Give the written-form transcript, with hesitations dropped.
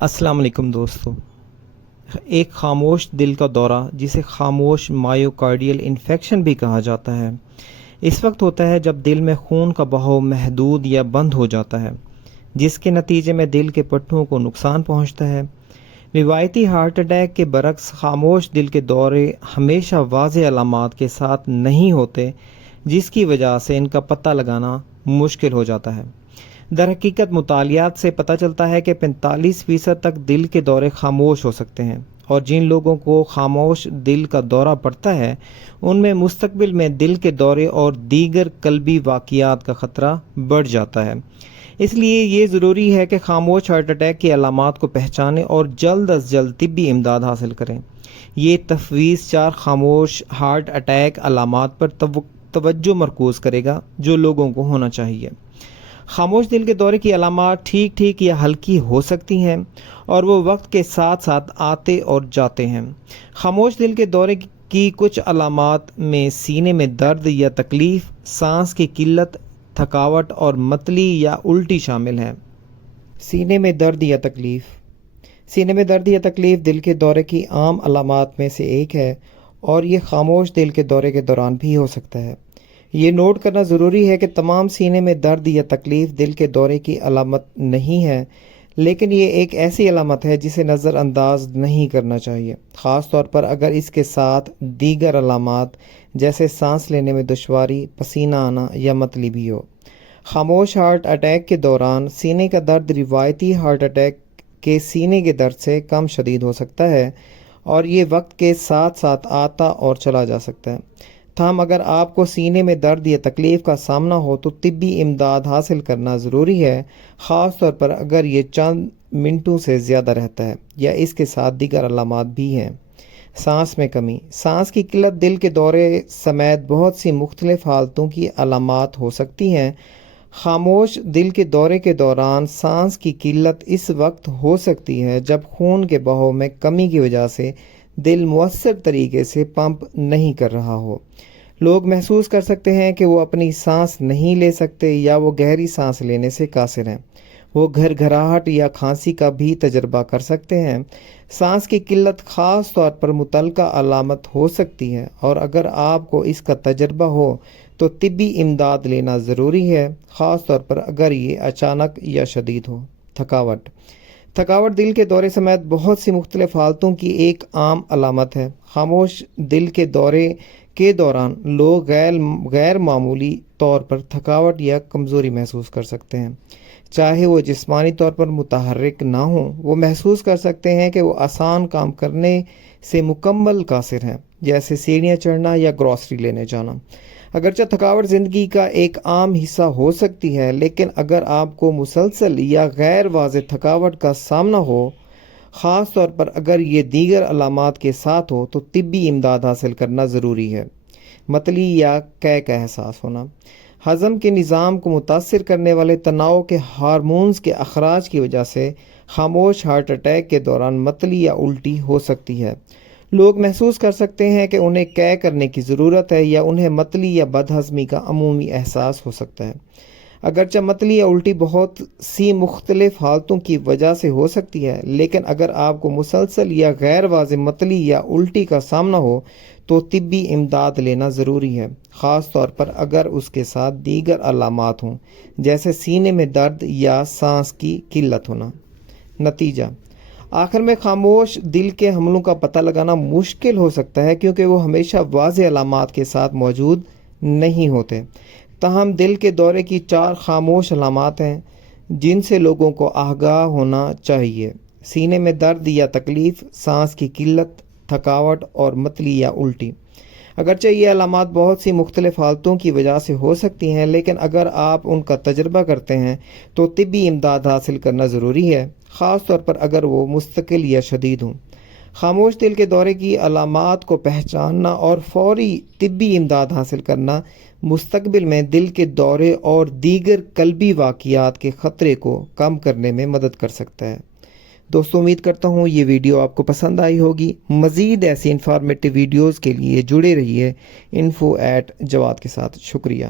السلام علیکم دوستو. ایک خاموش دل کا دورہ جسے خاموش مایوکارڈیل انفیکشن بھی کہا جاتا ہے اس وقت ہوتا ہے جب دل میں خون کا بہاؤ محدود یا بند ہو جاتا ہے، جس کے نتیجے میں دل کے پٹھوں کو نقصان پہنچتا ہے. روایتی ہارٹ اٹیک کے برعکس خاموش دل کے دورے ہمیشہ واضح علامات کے ساتھ نہیں ہوتے، جس کی وجہ سے ان کا پتہ لگانا مشکل ہو جاتا ہے. در حقیقت مطالعات سے پتہ چلتا ہے کہ 45% تک دل کے دورے خاموش ہو سکتے ہیں، اور جن لوگوں کو خاموش دل کا دورہ پڑتا ہے ان میں مستقبل میں دل کے دورے اور دیگر قلبی واقعات کا خطرہ بڑھ جاتا ہے. اس لیے یہ ضروری ہے کہ خاموش ہارٹ اٹیک کی علامات کو پہچانیں اور جلد از جلد طبی امداد حاصل کریں. یہ تفویض 4 خاموش ہارٹ اٹیک علامات پر توجہ مرکوز کرے گا جو لوگوں کو ہونا چاہیے. خاموش دل کے دورے کی علامات ٹھیک یا ہلکی ہو سکتی ہیں اور وہ وقت کے ساتھ ساتھ آتے اور جاتے ہیں. خاموش دل کے دورے کی کچھ علامات میں سینے میں درد یا تکلیف، سانس کی قلت، تھکاوٹ اور متلی یا الٹی شامل ہیں. سینے میں درد یا تکلیف دل کے دورے کی عام علامات میں سے ایک ہے اور یہ خاموش دل کے دورے کے دوران بھی ہو سکتا ہے. یہ نوٹ کرنا ضروری ہے کہ تمام سینے میں درد یا تکلیف دل کے دورے کی علامت نہیں ہے، لیکن یہ ایک ایسی علامت ہے جسے نظر انداز نہیں کرنا چاہیے، خاص طور پر اگر اس کے ساتھ دیگر علامات جیسے سانس لینے میں دشواری، پسینہ آنا یا متلی بھی ہو. خاموش ہارٹ اٹیک کے دوران سینے کا درد روایتی ہارٹ اٹیک کے سینے کے درد سے کم شدید ہو سکتا ہے اور یہ وقت کے ساتھ ساتھ آتا اور چلا جا سکتا ہے. تاہم اگر آپ کو سینے میں درد یا تکلیف کا سامنا ہو تو طبی امداد حاصل کرنا ضروری ہے، خاص طور پر اگر یہ چند منٹوں سے زیادہ رہتا ہے یا اس کے ساتھ دیگر علامات بھی ہیں. سانس میں کمی، سانس کی قلت دل کے دورے سمیت بہت سی مختلف حالتوں کی علامات ہو سکتی ہیں. خاموش دل کے دورے کے دوران سانس کی قلت اس وقت ہو سکتی ہے جب خون کے بہاؤ میں کمی کی وجہ سے دل مؤثر طریقے سے پمپ نہیں کر رہا ہو. لوگ محسوس کر سکتے ہیں کہ وہ اپنی سانس نہیں لے سکتے یا وہ گہری سانس لینے سے قاصر ہیں. وہ گھرگھراہٹ یا کھانسی کا بھی تجربہ کر سکتے ہیں. سانس کی قلت خاص طور پر متعلقہ علامت ہو سکتی ہے اور اگر آپ کو اس کا تجربہ ہو تو طبی امداد لینا ضروری ہے، خاص طور پر اگر یہ اچانک یا شدید ہو. تھکاوٹ دل کے دورے سمیت بہت سی مختلف حالتوں کی ایک عام علامت ہے. خاموش دل کے دورے کے دوران لوگ غیر معمولی طور پر تھکاوٹ یا کمزوری محسوس کر سکتے ہیں. چاہے وہ جسمانی طور پر متحرک نہ ہوں، وہ محسوس کر سکتے ہیں کہ وہ آسان کام کرنے سے مکمل قاصر ہیں، جیسے سیڑھیاں چڑھنا یا گروسری لینے جانا. اگرچہ تھکاوٹ زندگی کا ایک عام حصہ ہو سکتی ہے، لیکن اگر آپ کو مسلسل یا غیر واضح تھکاوٹ کا سامنا ہو، خاص طور پر اگر یہ دیگر علامات کے ساتھ ہو، تو طبی امداد حاصل کرنا ضروری ہے. متلی یا قے کا احساس ہونا، ہضم کے نظام کو متاثر کرنے والے تناؤ کے ہارمونز کے اخراج کی وجہ سے خاموش ہارٹ اٹیک کے دوران متلی یا الٹی ہو سکتی ہے. لوگ محسوس کر سکتے ہیں کہ انہیں قے کرنے کی ضرورت ہے یا انہیں متلی یا بد ہضمی کا عمومی احساس ہو سکتا ہے. اگرچہ متلی یا الٹی بہت سی مختلف حالتوں کی وجہ سے ہو سکتی ہے، لیکن اگر آپ کو مسلسل یا غیر واضح متلی یا الٹی کا سامنا ہو تو طبی امداد لینا ضروری ہے، خاص طور پر اگر اس کے ساتھ دیگر علامات ہوں جیسے سینے میں درد یا سانس کی قلت ہونا. نتیجہ آخر میں خاموش دل کے حملوں کا پتہ لگانا مشکل ہو سکتا ہے کیونکہ وہ ہمیشہ واضح علامات کے ساتھ موجود نہیں ہوتے. تاہم دل کے دورے کی 4 خاموش علامات ہیں جن سے لوگوں کو آگاہ ہونا چاہیے: سینے میں درد یا تکلیف، سانس کی قلت، تھکاوٹ اور متلی یا الٹی. اگرچہ یہ علامات بہت سی مختلف حالتوں کی وجہ سے ہو سکتی ہیں، لیکن اگر آپ ان کا تجربہ کرتے ہیں تو طبی امداد حاصل کرنا ضروری ہے، خاص طور پر اگر وہ مستقل یا شدید ہوں. خاموش دل کے دورے کی علامات کو پہچاننا اور فوری طبی امداد حاصل کرنا مستقبل میں دل کے دورے اور دیگر قلبی واقعات کے خطرے کو کم کرنے میں مدد کر سکتا ہے. دوستو، امید کرتا ہوں یہ ویڈیو آپ کو پسند آئی ہوگی. مزید ایسی انفارمیٹیو ویڈیوز کے لیے جڑے رہیے info@jawad کے ساتھ. شکریہ.